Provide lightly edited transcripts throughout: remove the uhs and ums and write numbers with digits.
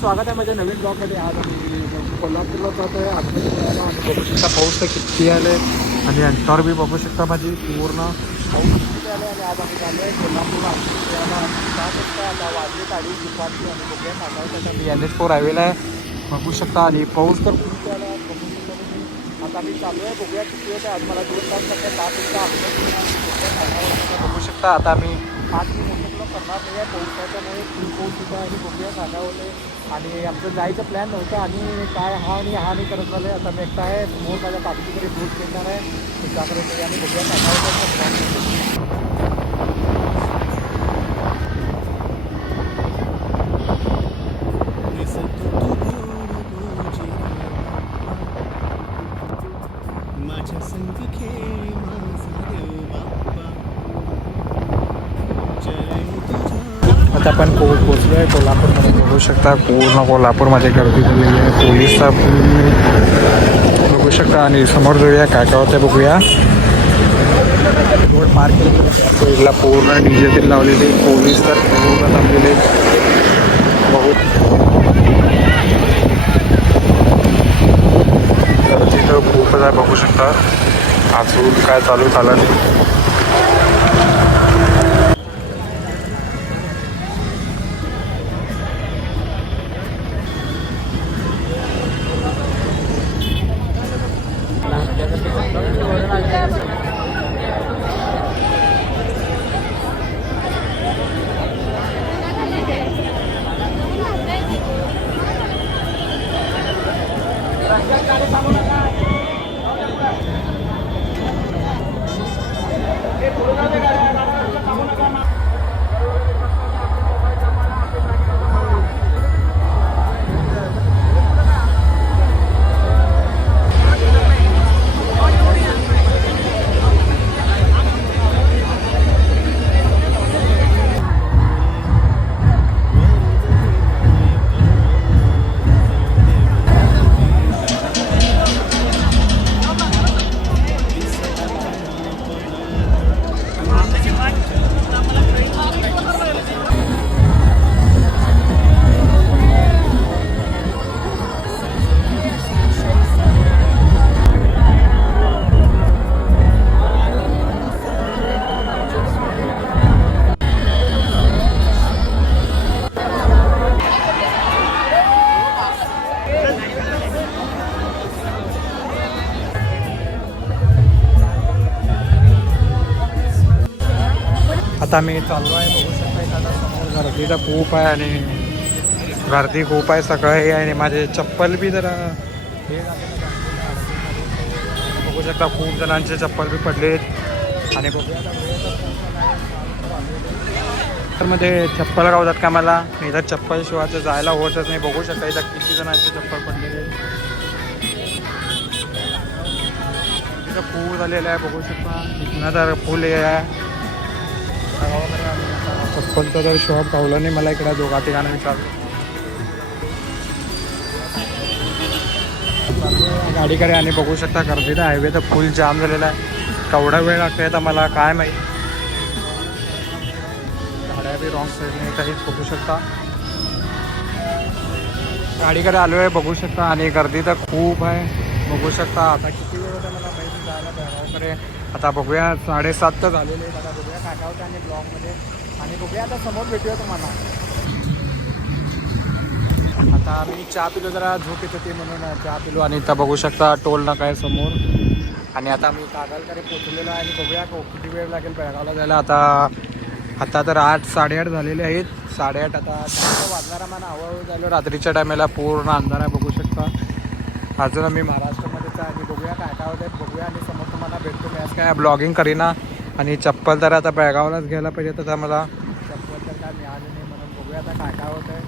स्वागत आहे माझ्या नवीन ब्लॉगमध्ये. आज आम्ही कोल्हापूरला जातो आहे. आतमध्ये बघू शकता पाऊस तर किती आले आणि अंतर बी बघू शकता माझी पूर्ण पाऊस किती आले. आणि आज आम्ही चाललो आहे कोल्हापूरला. आता वाजले गाडी दुपारची आणि बघूया सांगायचं मी NH4 हायवेला आहे बघू शकता. आणि पाऊस तर खूप आला बघू शकता तुम्ही. आता आम्ही चालू आहे बघूया किती होते. आज मला 2 तास लागतात 10 बघू शकता. आता आम्ही 5 मोठं करणार नाही आहे पावसाच्यामुळे फुल पाऊस होता आणि बघूया सांगा होते. आणि आमचं जायचं प्लॅन नव्हतं आणि काय हा नाही करत झालं. आता मी एकटा आहे समोर माझ्या काकीकडे दूध घेणार आहे त्याकडे आणि बघूया सांगा होतं. आता आपण पोहोचलो आहे कोल्हापूरमध्ये बघू शकता. पूर्ण कोल्हापूरमध्ये गर्दी झालेली आहे. पोलीसचा बघू शकता. आणि समोर जाऊया काय काय होतं बघूया. रोड पार केलेला पूर्ण डीजे लावलेले पोलीस तर पूर्ण थांबलेले बघू. गर्दी तर खूपच आहे बघू शकता. अजून काय चालू झालं नाही. आता मी चाललो आहे बघू शकता. एखादा समोर गर्दी तर खूप आहे आणि गर्दी खूप आहे सगळं हे. आणि माझे चप्पल बी जरा हे बघू शकता. खूप जणांचे चप्पल बी पडले आणि बघूया तर मध्ये चप्पल गावतात का मला. मी तर चप्पल शिवायचं जायला होतच नाही. बघू शकता इथं किती जणांचे चप्पल पडलेले तिथं पूल झालेलं आहे बघू शकता. इथनं तर फुल हे आहे. चप्पलचा तर शॉप गावला नाही मला. इकडे दोघा ठिकाणी विचारलं गाडीकडे आणि बघू शकता गर्दीला हायवे तर फुल जाम झालेला आहे. केवढा वेळ लागतोय तर मला काय माहीत. गाड्या बी रॉंग साईडने काहीच बघू शकता. गाडीकडे आलो आहे बघू शकता. आणि गर्दी तर खूप आहे बघू शकता. आता किती वेळ होता मला माहिती जायला बेळगावकडे. आता बघूया 7:30 तर झालेले आहेत. आता बघूया काय काय होतं आणि ब्लॉगमध्ये. आणि बघूया आता समोर भेटूया तुम्हाला. आता आम्ही चहा पिलो जरा झोप येत होती म्हणून चहा पिलो. आणि इथं बघू शकता टोल नाका आहे समोर. आणि आता आम्ही कागलकडे पोचलेलो आहे. आणि बघूया किती वेळ लागेल बेळगावला जायला. आता तर 8-8:30 झालेले आहेत. 8:30 आता वाजणार आम्हाला हळूहळू झालो. रात्रीच्या टायमाला पूर्ण अंधार आहे बघू शकता. अजून आम्ही महाराष्ट्रामध्येच आहे. आणि बघूया काय काय होत आहेत बघूया. आणि समोर तुम्हाला भेटतो. मी आज काय ब्लॉगिंग करीना. आणि चप्पल तर आता बेळगावलाच घ्यायला पाहिजे. तर मला चप्पल तर काय मिळाली नाही म्हणून बघूया आता काय काय होत आहे.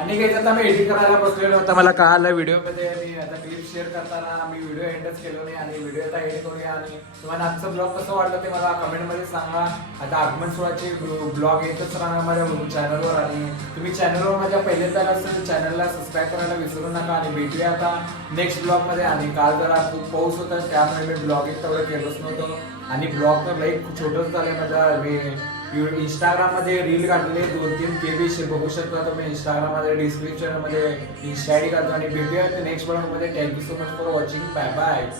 आणि काही आता मी एडिट करायला बसलेलो होता. मला कळालं व्हिडिओमध्ये मी आता क्लिप शेअर करताना मी व्हिडिओ एंडच केलो नाही. आणि व्हिडिओ आता एडिट करूया. आणि तुम्हाला आजचं ब्लॉग कसं वाटलं ते मला कमेंटमध्ये सांगा. आता आगमन सोहळ्याचे ब्लॉग येतच राहणार माझ्या चॅनलवर. आणि तुम्ही चॅनलवर माझ्या पहिल्यांदा असेल तर चॅनलला सबस्क्राईब करायला विसरू नका. आणि भेटूया आता नेक्स्ट ब्लॉगमध्ये. आणि काल जरा खूप पाऊस होता त्यामुळे मी ब्लॉगिंग तेवढं केलंच नव्हतं. आणि ब्लॉग तर लई छोटंच झालं माझा. मी इंस्टाग्राममध्ये रील काढलेले 2-3 KB बघू शकता तुम्ही इंस्टाग्राममध्ये डिस्क्रिप्शनमध्ये इंस्टा आयडी काढतो आणि भेटूया नेक्स्ट ब्लॉगमध्ये. Thank you so much for watching. Bye bye.